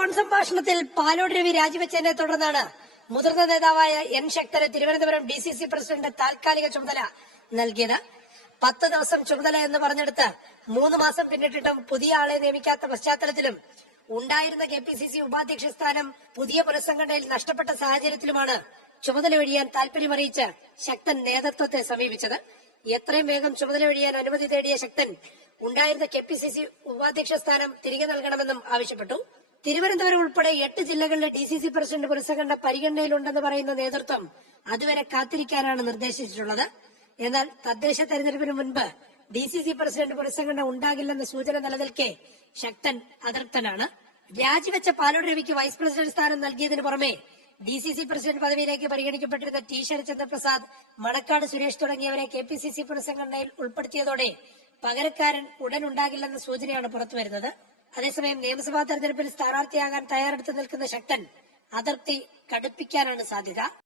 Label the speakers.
Speaker 1: Phone സംഭാഷണത്തിൽ പാലോട് രവി രാജിവെച്ചതിനെ തുടർന്നാണ് മുതിർന്ന നേതാവായ എൻ ശക്തന് Thiruvananthapuram D C C president താൽക്കാലിക ചുമതല നൽകിയത്. പത്ത് ദിവസം ചുമതല എന്ന് പറഞ്ഞെടുത്ത് മൂന്ന് മാസം പിന്നിട്ടിട്ടും പുതിയ ആളെ നിയമിക്കാത്ത പശ്ചാത്തലത്തിലും ഉണ്ടായിരുന്ന കെ പി സി സി ഉപാധ്യക്ഷ സ്ഥാനം പുതിയ പുനഃസംഘടനയിൽ നഷ്ടപ്പെട്ട സാഹചര്യത്തിലുമാണ് ചുമതല ഒഴിയാൻ താൽപര്യമറിയിച്ച് ശക്തൻ നേതൃത്വത്തെ സമീപിച്ചത്. എത്രയും വേഗം ചുമതല ഒഴിയാൻ അനുമതി തേടിയ ശക്തൻ ഉണ്ടായിരുന്ന കെ പി സി സി ഉപാധ്യക്ഷ സ്ഥാനം തിരികെ നൽകണമെന്നും ആവശ്യപ്പെട്ടു. തിരുവനന്തപുരം ഉൾപ്പെടെ എട്ട് ജില്ലകളിലെ ഡി സി സി പ്രസിഡന്റ് പുനഃസംഘടന പരിഗണനയിലുണ്ടെന്ന് പറയുന്ന നേതൃത്വം അതുവരെ കാത്തിരിക്കാനാണ് നിർദ്ദേശിച്ചിട്ടുള്ളത്. എന്നാൽ തദ്ദേശ തെരഞ്ഞെടുപ്പിന് മുൻപ് ഡി സി സി പ്രസിഡന്റ് പുരസംഘടന ഉണ്ടാകില്ലെന്ന സൂചന നിലനിൽക്കെ ശക്തൻ അതൃപ്തനാണ്. രാജിവെച്ച പാലോട് രവിക്ക് വൈസ് പ്രസിഡന്റ് സ്ഥാനം നൽകിയതിനു പുറമെ ഡി സി സി പ്രസിഡന്റ് പദവിയിലേക്ക് പരിഗണിക്കപ്പെട്ടിരുന്ന ടി ശരചന്ദ്രപ്രസാദ് മണക്കാട് സുരേഷ് തുടങ്ങിയവരെ കെ പി സി സി പുനഃസംഘടനയിൽ ഉൾപ്പെടുത്തിയതോടെ പകരക്കാരൻ ഉടൻ ഉണ്ടാകില്ലെന്ന സൂചനയാണ് പുറത്തുവരുന്നത്. അതേസമയം നിയമസഭാ തെരഞ്ഞെടുപ്പിൽ സ്ഥാനാർത്ഥിയാകാൻ തയ്യാറെടുത്ത് നിൽക്കുന്ന ശക്തൻ അതിർത്തി കടുപ്പിക്കാനാണ് സാധ്യത.